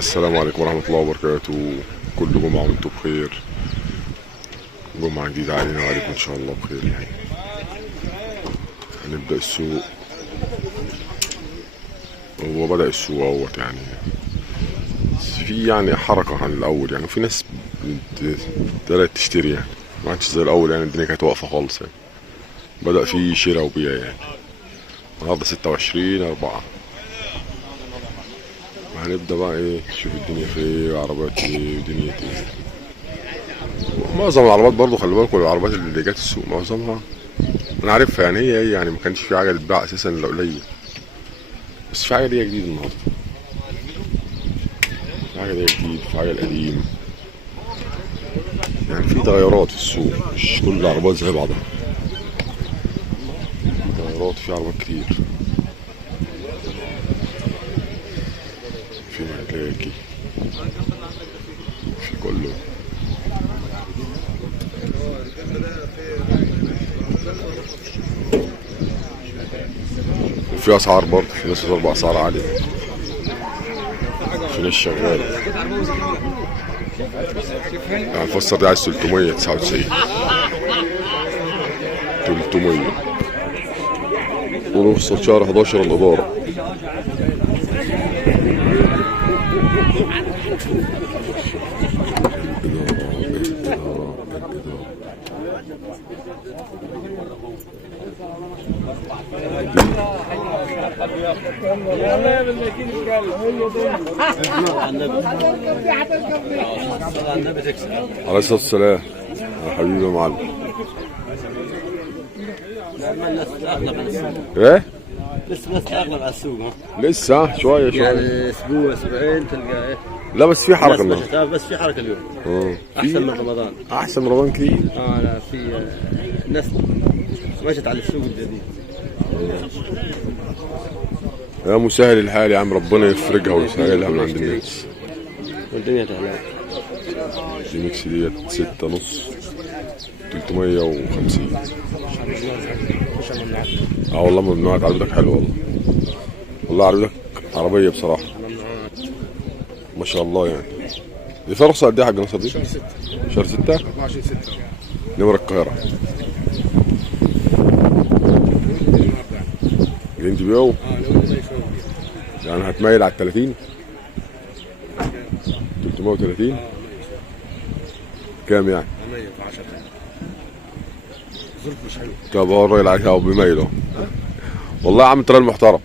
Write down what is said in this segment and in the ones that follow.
السلام عليكم ورحمة الله وبركاته. كل جمعة وانتم بخير. جمعة جديدة علينا وعليكم إن شاء الله بخير. يعني هنبدأ السوق، هو بدأ السوق اهوت يعني. في يعني حركة عن الأول، يعني في ناس بدأت تشتري، يعني ما عادش زي الأول، يعني الدنيا كانت واقفة خالص. يعني بدأ في شراء وبيع. يعني النهارده 26/4. هنبدأ بقى ايه، نشوف الدنيا في ايه، عربيات ايه ودنيا ايه. معظم العربيات برضو خلي بالكم، العربيات اللي جت السوق معظمها انا عارفها، يعني هي يعني ما كانش في حاجه تتباع اساسا الا قليل. بس في حاجه ليها جديد النهارده، في حاجه ليها جديد، في حاجه القديم. يعني في تغيرات في السوق، مش كل العربيات زي بعضها، في تغيرات، في عربيات كتير. في ملاكي، في كله. وفي اسعار برضه، في ناس بتطلب اسعار عاليه، في ناس شغاله. يعني الفصة دي عايز 399، 300 ورخصة شهر 11 الإدارة. عليه الصلاة والسلام يا حبيبي يا معلم. ايه؟ لسه بس اغلب على السوق. لسه شوية يعني اسبوع اسبوعين تلقى ايه. لا بس في حركة النهارده. بس في حركه اليوم. في احسن من رمضان. احسن من رمضان كتير. لا في ناس مشت على السوق الجديد. يا مسهل الحال يا عم، ربنا يفرجها ويسهلها من عند الناس. والدنيا تهلا. دي ميكس ديت 6.5 350. والله ممنوعات. عربيتك حلوه والله، والله عربيتك عربيه بصراحه ما شاء الله. يعني دي فيها رخصه قد ايه يا حاج نصر دي؟ شهر 6. شهر 6 24/6. نمر القاهره. اللي انت بيو يعني هتميل على 30 330 كام يعني؟ ميت 10. ظروف مش حلوه. طب هو الراجل عايز هو بيميل اهو. والله يا عم انت راجل محترم.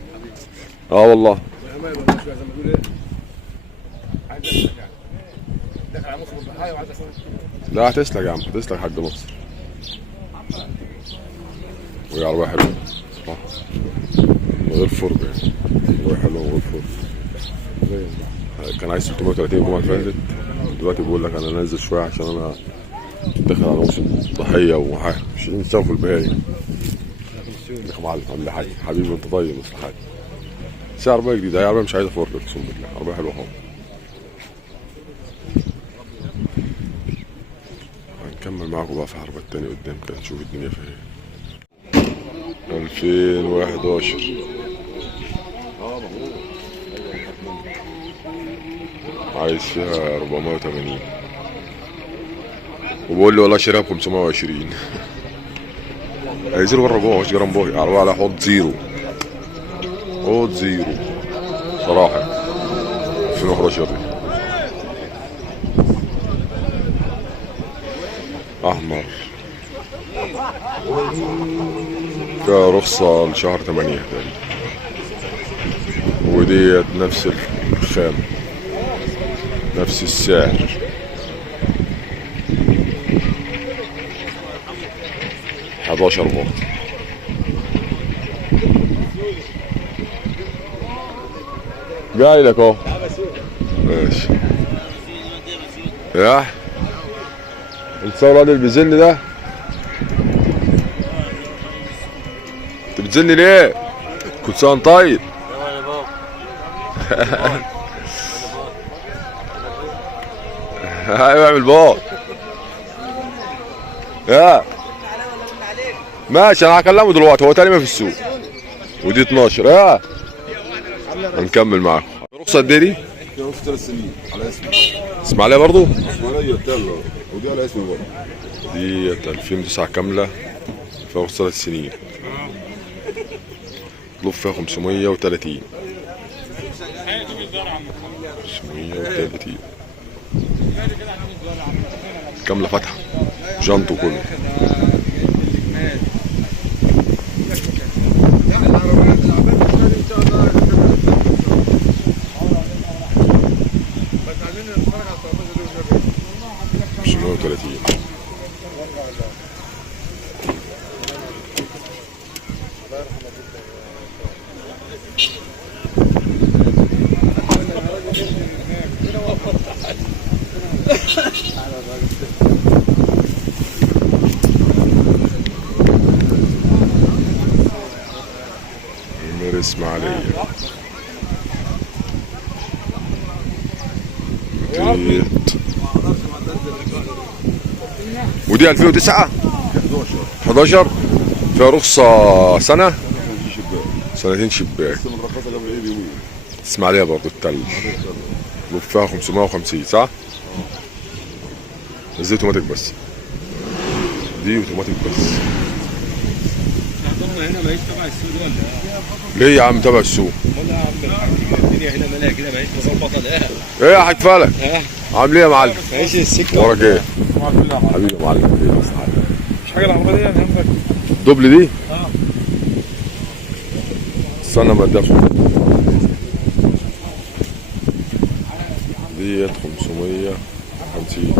والله. زي ما بيقول ايه، عايز اسلك يعني. داخل على موسم الضحايا وعايز اسلك. لا هتسلك يا عم، هتسلك حاج نصر. وهي عربية حلوة صح، من غير فرج يعني، عربية حلوة من غير فرج. كان عايز 330 الجمعة اللي فاتت، دلوقتي بيقول لك أنا نازل شوية عشان أنا داخل على موسم ضحية وحاجة مش نشتغل في البهايم. يا معلم عامل لي حاجة حبيبي، أنت طيب مثل حاجة. بس هي عربية جديدة، هي عربية مش عايزة فرج، أقسم بالله عربية حلوة خالص. هنكمل معاكم بقى في العربية التانية قدام كده، نشوف الدنيا فيها. 2011 عايز فيها 480 وبقول لي والله شاريها ب 520. هيزيرو بره جوه، مش جرام بوي. عربية على حوض زيرو، حوض زيرو صراحة. 2011 دي أحمر، فيها رخصة لشهر 8 تقريبا، وديت نفس الخام نفس السعر. $11 برضه. جاي لك اهو. ماشي يا انت صور الواد اللي بيزن ده، انت بتزن ليه؟ كنت سان طيب. ايوه اعمل باص. يا ماشي انا هكلمه دلوقتي، هو تاني ما في السوق. ودي 12. هنكمل معاكم. رخصة قد ايه دي؟ فيها رخص 3 سنين على اسمي. اسماعيليه برضو؟ اسماعيليه التالة ودي على اسمي برضه. دي 2009 كامله فيها رخص 3 سنين. مطلوب فيها 530. 530 كامله فاتحه جنطه كله. مير اسماعيليه ودي 2009 11 فيها رخصة سنة سنتين شباك. لسه مرخصه قبل ايه بيومين. اسماعيليه برضه التلج مطلوب فيها 550 صح؟ بس دي اوتوماتيك بس. دي اوتوماتيك بس. هنا ماهيش تبع السوق دي ولا ليه يا عم تبع السوق؟ والله يا عم الدنيا هنا مالها كده ماهيش مظبطه الايه. ايه يا حاج فلك؟ عامل ايه يا معلم؟ ماهيش السكه. وراك ايه؟ حبيبي يا معلم مش حاجه العربيه دي همك. الدبل دي؟ استنى ما اديها ديت 550.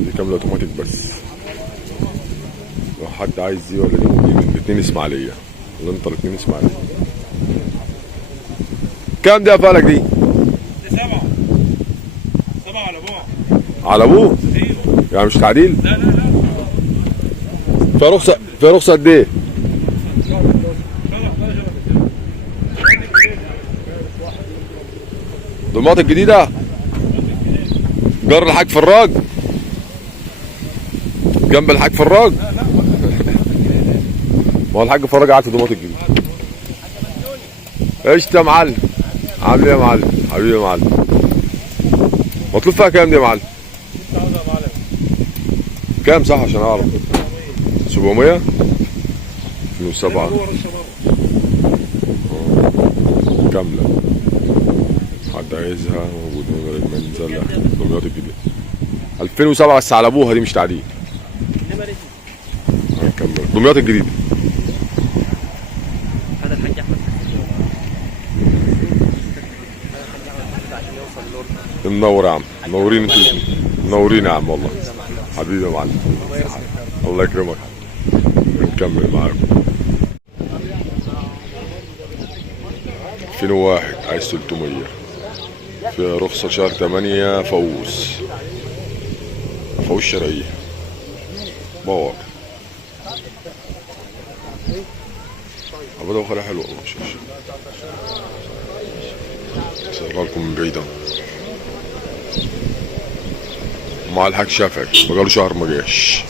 دي كامله اوتوماتيك بس. لو حد عايز دي ولا دي ممكن الاثنين اسماعيليه ولا انت الاثنين اسماعيليه. كام دي يا فلك دي؟ دي 7 على ابوها. على ابوه؟ ايوه. يعني مش تعديل؟ لا لا لا. فيها رخصه قد ايه؟ دمياط الجديدة جر الحاج فراج جنب الحاج فراج. ما هو الحاج فراج قاعد في دمياط الجديدة. ايش يا معلم؟ عامل ايه يا معلم؟ حبيبي يا معلم. مطلوب فيها كام دي يا معلم؟ كام صح عشان اعرف؟ 700 2007 كاملة. حد عايزها موجود نمر المنزل دمياط الجديدة 2007 بس على ابوها دي مش تعديل. هنكمل دمياط الجديدة. هذا الحاج احمد منور يا عم. منورين انتوا منورين يا عم والله. حبيبي يا معلم. الله يكرمك. نكمل معاكم. 2001 عايز 300 فيها رخصة شهر 8 فوز شرعية باور. عبادة وخليها حلوة والله. شغال لكم من بعيد مع الحاج شافعي بقاله شهر ما جاش.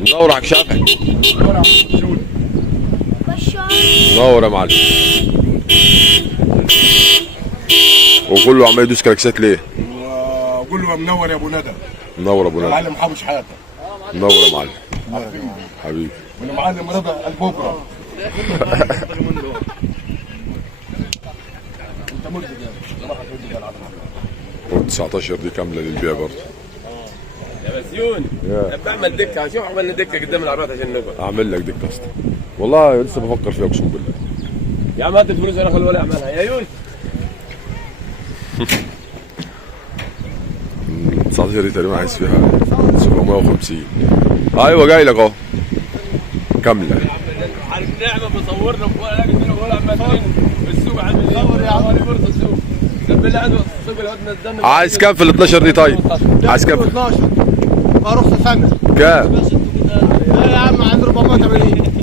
منور يا حاج شافعي. منور يا معلم. وكله عمال يدوس كلاكسات ليه؟ وقول له منور يا ابو ندى. منور ابو ندى. معلم حابش حياتك. منور يا معلم. حبيبي. والمعلم رضا البكره. انت ملتزم صراحه و 19 دي كامله للبيع برضه. يا بسيون بعمل دكه. شوف عملنا دكه قدام العربيات عشان نقعد. اعمل لك دكه اصلا والله لسه بفكر فيها اقسم بالله. يا عم هات الفلوس انا خلي ولا اعملها يا يوسف. 19 دي تقريبا عايز فيها 750. ايوه جاي لك اهو كامله. النعمه مصورنا ولا عمالين بالسوق عامل صور يا عم برضه السوق. بالله عنده السوق اللي ودنا الدم. عايز كام في ال 12 دي طيب؟ عايز كام في 12 رخصه سنه. كام؟ لا يا عم عند 480.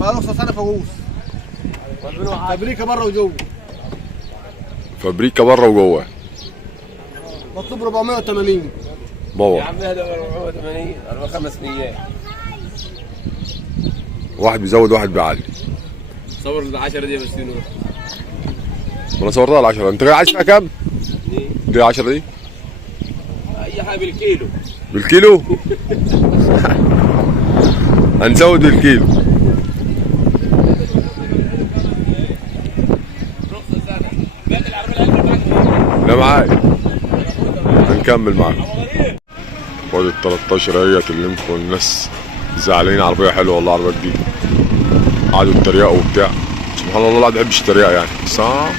رخصه سنه فوز. فابريكا بره وجوه. فابريكا بره وجوه. مطلوب 480. باور. يا عم هذا 480 500. واحد بيزود واحد بيعلي. صور ال 10 دي بس نور. انا صورتها على 10. انت عايز فيها كام؟ دي 10 دي؟ اي حاجه بالكيلو. بالكيلو؟ هنزود بالكيلو. لا معايا. هنكمل معاكم. وادي ال 13 اهيت اللي انتوا الناس زعلانين. عربيه حلوه والله، عربيه جديده. قعدوا يتريقوا وبتاع. سبحان الله الواحد ما بيحبش التريقه يعني، صح؟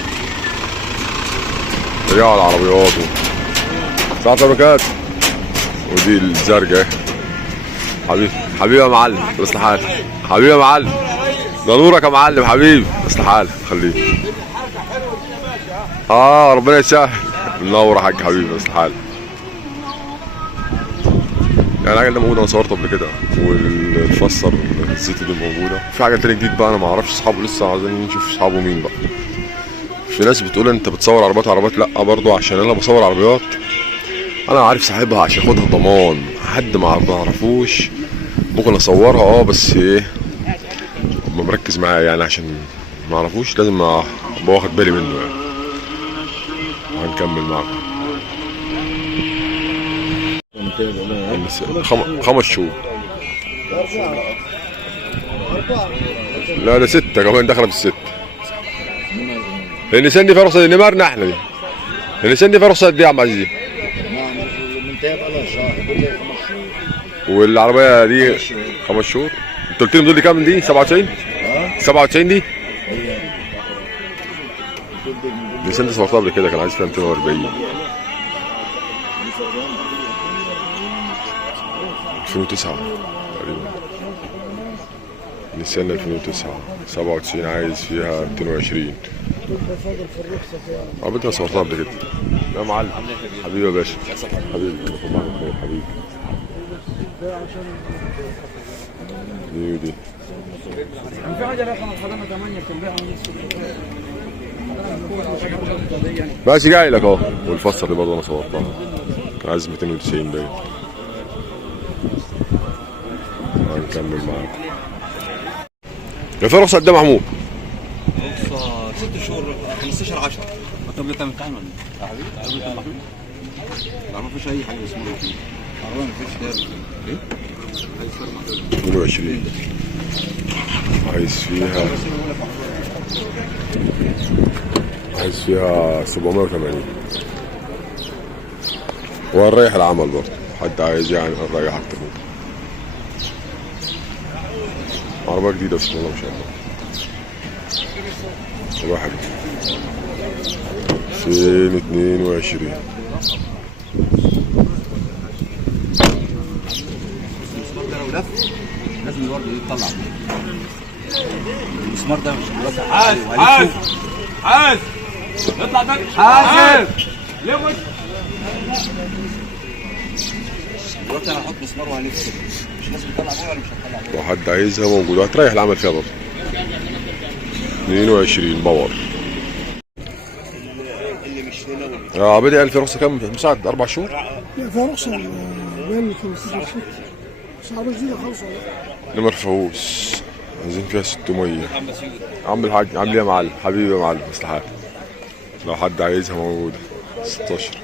تريقوا على العربيات صح بركات. ودي الزرقاء اهي. حبيبي يا معلم، بس لحالك. حبيبي يا معلم، ده نورك يا معلم حبيبي، بس لحالك خليك. ربنا يسهل. منور يا حاج حبيبي، بس لحالك. يعني الحاجه اللي موجوده انا صورته قبل كده، والفسر الزيت دي موجوده. في حاجه تانية جديد بقى انا ما اعرفش اصحابه لسه، عايزين نشوف اصحابه مين بقى. في ناس بتقول انت بتصور عربيات لا، برضو عشان انا بصور عربيات انا عارف صاحبها عشان اخدها ضمان. حد ما اعرفوش ممكن اصورها بس ايه ما مركز معايا يعني، عشان ما اعرفوش لازم ابقى واخد بالي منه يعني. هنكمل معاكم. 5 شهور. لا ده 6 كمان، داخله في ال6. النيسان دي فيها رخصه نمرنا احنا دي. النيسان دي فيها رخصه قد ايه يا عم عزيز؟ والعربيه دي 5 شهور. انت قلت لهم دول كام دي؟ 97؟ 97 دي؟ النيسان دي صورتها قبل كده، كان عايز فيها 240. 2009 تقريبا. نيسان 2009 97 عايز فيها 220. عربيتنا صورتها قبل كده. يا معلم حبيبي يا باشا، حبيبي حبيبي. دي ودي. في حاجه رقم الخدمه 8 بتنبيع ماشي جاي لك اهو. والفصل دي برضه انا صورتها، كان عايز 290 باين. هنكمل معاكم. يا في رخصة قد ايه محمود؟ رخصة 6 شهور 15/10. طب انت متعامل يا حبيبي؟ ما فيش اي حاجه اسمها عربيه، ما فيش ايه؟ 22 عايز فيها 780. وهنريح العمل برضه، حد عايز يعني هنريح اكتر من كده. عربية جديدة بسم الله ما شاء الله. واحد 2022. المسمار ده لو لف لازم الورد يطلع. المسمار ده مش بيوسع. حاز اطلع تاني. حاز ليه مش دلوقتي انا هحط مسمار وهلف. مش لازم يطلع بولا ولا مش هتطلع بولا. وحد عايزها موجودة، هتريح العمل فيها برضه. 22 باور. اللي مش هنا عربية يعني في رخصة كام؟ مساعد 4 شهور؟ لا في رخصه بين 15 شهر. بس عربيه جديده خالص والله. نمر فوز عايزين فيها 600. عم الحاج عامل ايه يا معلم؟ حبيبي يا معلم، مصلحات. لو حد عايزها موجودة 16.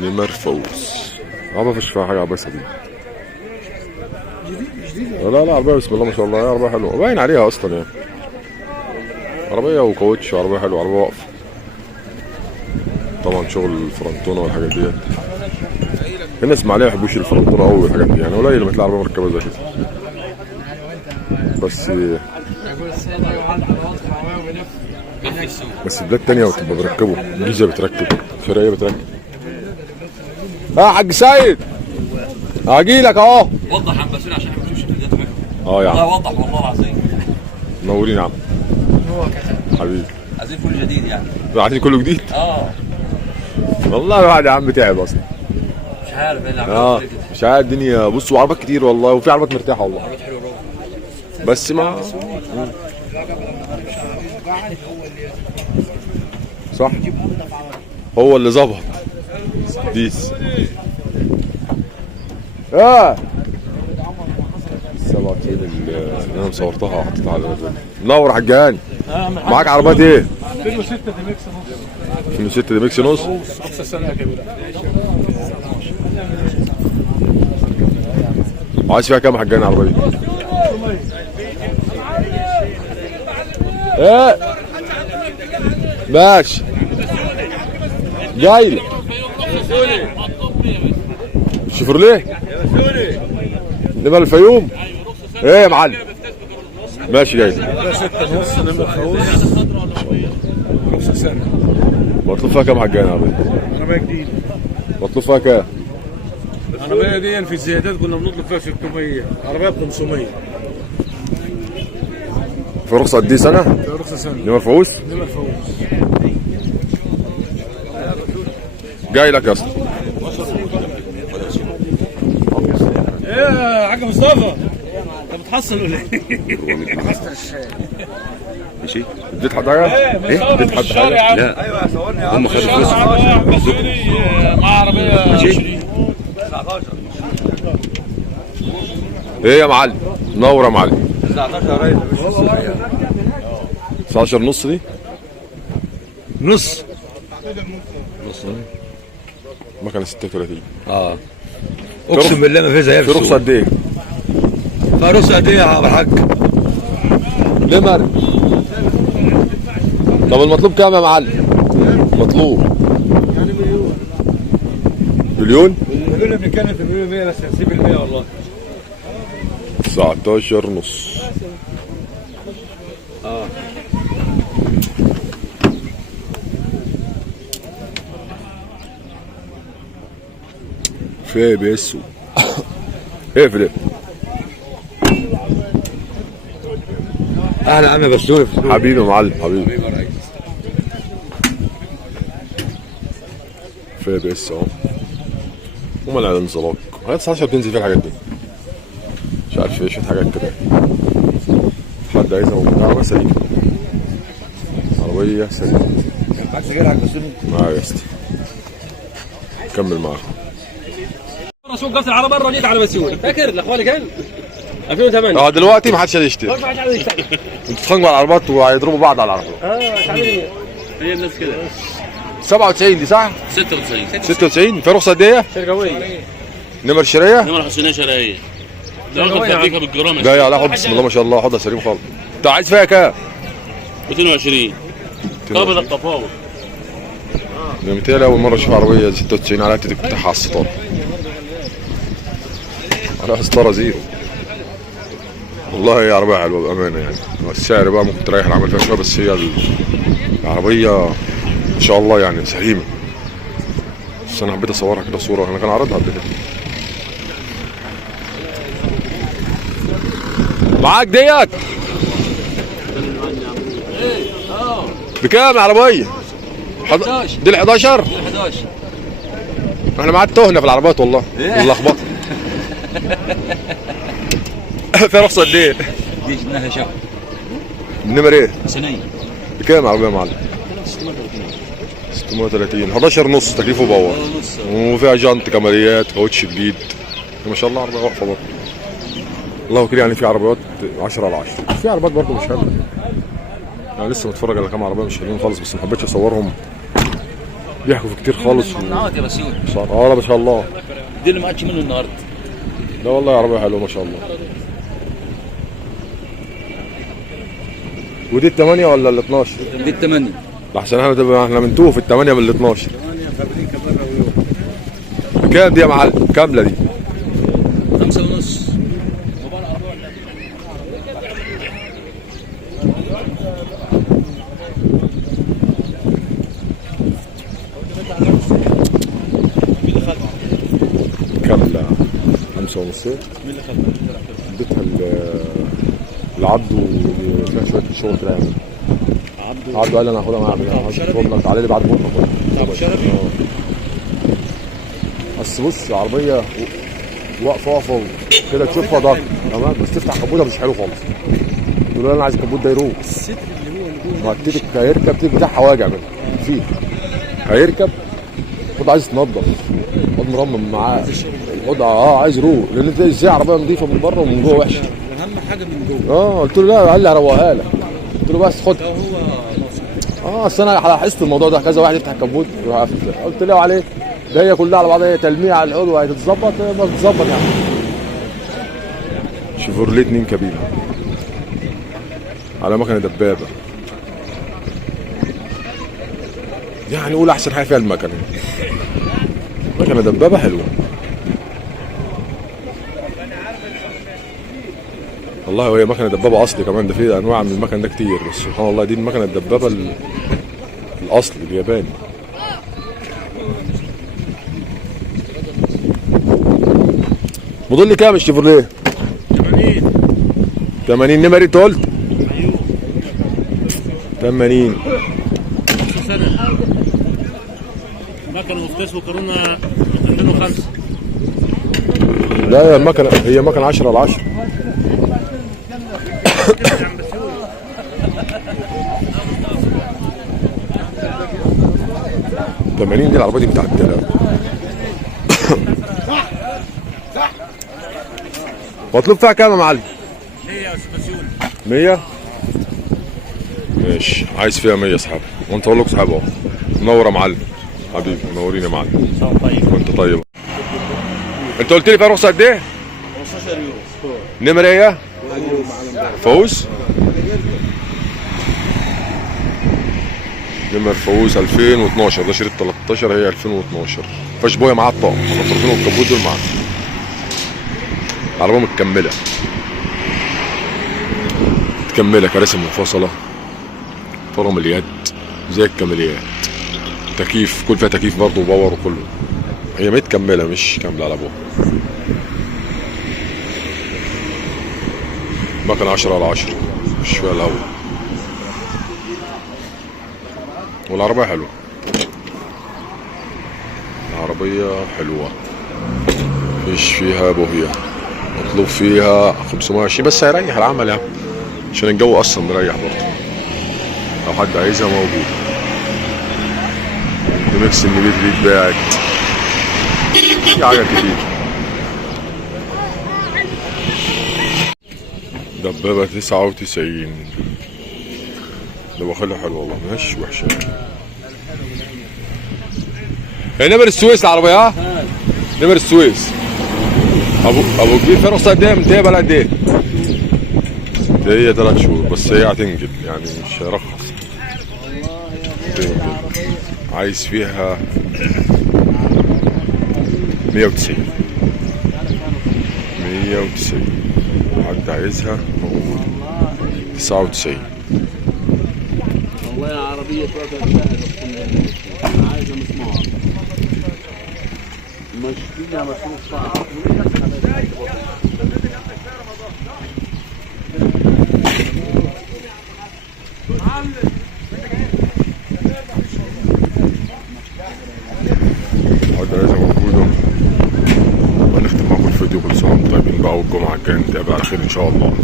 نمر فوز. ما فيش فيها حاجة بس دي. جديده. لا عربية بسم الله ما شاء الله، هي عربية حلوة باين عليها أصلا يعني. عربية وكاوتش وعربية حلوة، عربية واقفة. طبعا شغل الفرنتونة والحاجات ديت. الناس اسماعيلية ما يحبوش الفرنتونة أوي والحاجات دي يعني، قليل لما تلاقي عربية مركبة زي كده. بس بلاد تانية بتبقى بركبه. الجيزة بتركب، الفرقية بتركب. يا حاج سيد هجيلك اهو. وضح يا عم بسير عشان ما نشوفش الفيديوهات منه. يا عم وضح والله العظيم. منورين يا عم. حبيبي. عايزين كل جديد يعني. عايزين كله جديد؟ والله الواحد يا عم تعب اصلا. مش عارف ايه اللي عملته كده. مش عارف الدنيا. بص وعربيات كتير والله، وفي عربيات مرتاحة والله. عربيات حلوه بس ما صح. هو اللي ظبط ديس. اه 97 اللي انا مصورتها وحطيتها على الفيديو. منور يا حجاني. معاك عربيات ايه؟ 2006 دي ميكس نص. 2006 دي ميكس نص. نص سنه كبيره. عايز فيها كام يا حجاني عربيه؟ ايه ماشي جاي لك. شيفروليه نمر الفيوم. ايه يا معلم ماشي جاي لك. 6 ونص نمر فوز. نص سنه. مطلوب فيها كام حجاني عربيه؟ عربيه جديده. مطلوب فيها كام؟ العربيه دي في الزيادات كنا بنطلب فيها 600. عربيه ب 500. في رخصه قد ايه سنه؟ رخصه سنه. نمر فوز. نمر فوز. جاي لك يا اسطى. ايه يا حاج مصطفى؟ انت بتحصل ولا ايه؟ ماشي. اديت حد حاجه؟ ايه؟ اديت حد حاجه؟ لا ايوه صورني يا هم خدوا فلوس. مع عربيه 20. ايه يا معلم؟ منور يا معلم. 19 يا ريس. 19 نص دي؟ نص. مكنه 36. اه اقسم بالله ما في زيها في رخصه قد ايه؟ في رخصه قد ايه يا عم الحاج؟ نمر. طب المطلوب كام يا معلم؟ مطلوب مليون؟ المليون بنتكلم في المليون 100 بس هنسيب ال 100 والله. 19 نص. في بيسو. ايه في ده؟ اهلا يا عم بسوري. حبيبي يا معلم حبيبي. في بيسو اهو. هما الانزلاق. هي 19 بتنزل فيها الحاجات دي. مش عارف ايه شوية حاجات كده. حد عايزها موجودة. عربية سليمة. عربية سليمة. معاك سجاير حاج بسوري؟ معايا يا اسطى. كمل معاك. رسول قصر العربيه مره جيت على مسيول فاكر الاخواني كان 2008. دلوقتي ما حدش هيشتري. انتوا تتخانقوا على العربيات وهيضربوا بعض على العربيات. تعمل ايه؟ هي الناس كده. 97 دي صح؟ 96 96 في رخصة قد ايه؟ شرقاويه. نمر شرايه؟ نمر حسينيه شرقيه. ده رقم تديكها بالجرام. جاي على حب بسم الله ما شاء الله حضر سليم خالص. انت عايز فيها كام؟ 220 قابل التفاوض. ده متهيألي أول مرة أشوف عربية 96 عليها التيك بتاعها على الستارة. عليها ستارة زيرو. والله هي عربية حلوة بأمانة يعني. السعر بقى ممكن تريح العمل فيها شوية بس هي العربية إن شاء الله يعني سليمة. بس أنا حبيت أصورها كده صورة أنا كان عارضها قبل كده. معاك ديت؟ بكام العربية؟ 11. دي ال 11؟ 11. احنا معاد تهنا في العربيات والله. اللخبطة. في رخصة قد ايه؟ دي جبناها شهر. النمر ايه؟ سنيه. بكام العربية يا معلم؟ 630. 630 11 نص تكليفه باور. نص. وفيها جنط كماليات كاوتش جديد. ما شاء الله عربية واقفة برضه. الله وكيل يعني في عربيات 10 على 10. في عربيات برضه مش حلوة. انا لسه متفرج على كام عربية مش حلوين خالص بس ما حبيتش اصورهم. بيحكوا في كتير خالص. يا بسيوني. ما شاء الله. دي اللي ما عادش منه النهارده. لا والله عربية حلوة ما شاء الله. ودي الثمانية ولا ال 12؟ دي الثمانية. احسن احنا بنتوه في الثمانية من ال 12. بكام دي يا معلم؟ كاملة دي؟ 5 ونص. كاملة 5 ونص. اديتها العبد وفيها شوية شغل كده يعني. عبده قال لي انا هاخدها معايا. تعالى لي بعد بكره. طب شرفي. بس بص عربية واقفة كده تشوفها ضغط تمام بس تفتح كبوتها مش حلو خالص. تقول له انا عايز الكبوت ده يروح. الستر اللي هو ما التيك هيركب التيك بتاعها واجع منه. فيه هيركب الحوض عايز يتنضف، الحوض مرمم معاه، الحوض عايز يروق، لان انت ازاي عربيه نظيفه من بره ومن جوه وحشه. اهم حاجه من جوه. قلت له لا، قال لي هروقها لك، قلت له بس خد. اصل انا لاحظت الموضوع ده، كذا واحد يفتح الكبوت يروح قافل، قلت له عليه ده هي كلها على بعضها تلميع على الحوض وهتتظبط، ما بتتظبط يعني. شيفروليه 2 كابينه على مكنه دبابه، يعني قول احسن حاجه فيها المكنه، مكنه دبابه حلوه والله. وهي مكنه دبابه اصلي كمان، ده في انواع من المكن ده كتير، بس سبحان الله دي المكنه الدبابه الاصلي الياباني. موديل كام الشيفروليه؟ 80 نمري انت قلت؟ ايوه 80 مكنه وفتاس وكورونا 2005. لا المكنه هي مكنه 10/10. ال80 دي العربيه دي متعدله. مطلوب فيها كام يا معلم؟ 100 يا استاذ 100 ماشي، عايز فيها 100 اسحبها، وانت اقول لك اسحبها اهو. منور يا معلم حبيبي، منورين يا معلم. وانت طيب. انت قلت لي فيها رخصه قد ايه؟ 15 يورو. نمره ايه؟ فوز. نمر فوز 2012، ده شريط 13 هي 2012. فاش بويا معاه الطقم، الطرفين والكبوت دول معاه. العربيه متكمله كراسي منفصله، فرم اليد زي الكماليات، تكييف كل فيها تكييف برضه وباور وكله. هي متكمله مش كامله على ابوها. مكنه 10/10 مش فيها الهوا، والعربيه حلوه، العربيه حلوه مفيش فيها بوهيه. مطلوب فيها 520 بس، هيريح العمل يعني، عشان الجو اصلا مريح برضه. لو حد عايزها موجود. ميكس النبيت دي اتباعت، في حاجات كتير. دبابة 99 دواخلها حلوة والله، مش وحشة. هي نمر السويس العربية، ها؟ نمر السويس. ابو كبير فيها رخصة قد ايه؟ منتهية بقى قد ايه؟ هي 3 شهور بس، هي هتنجل يعني مش هيرخص. عايز فيها 190 حد عايزها موجودة 99. والله عربية عايزة مسمار مشكلة مصروف صعب. لازم موجودة. ونختم معكم الفيديو، كل سنة وانتم طيبين بقى، والجمعة الجاية نتقابل على خير إن شاء الله.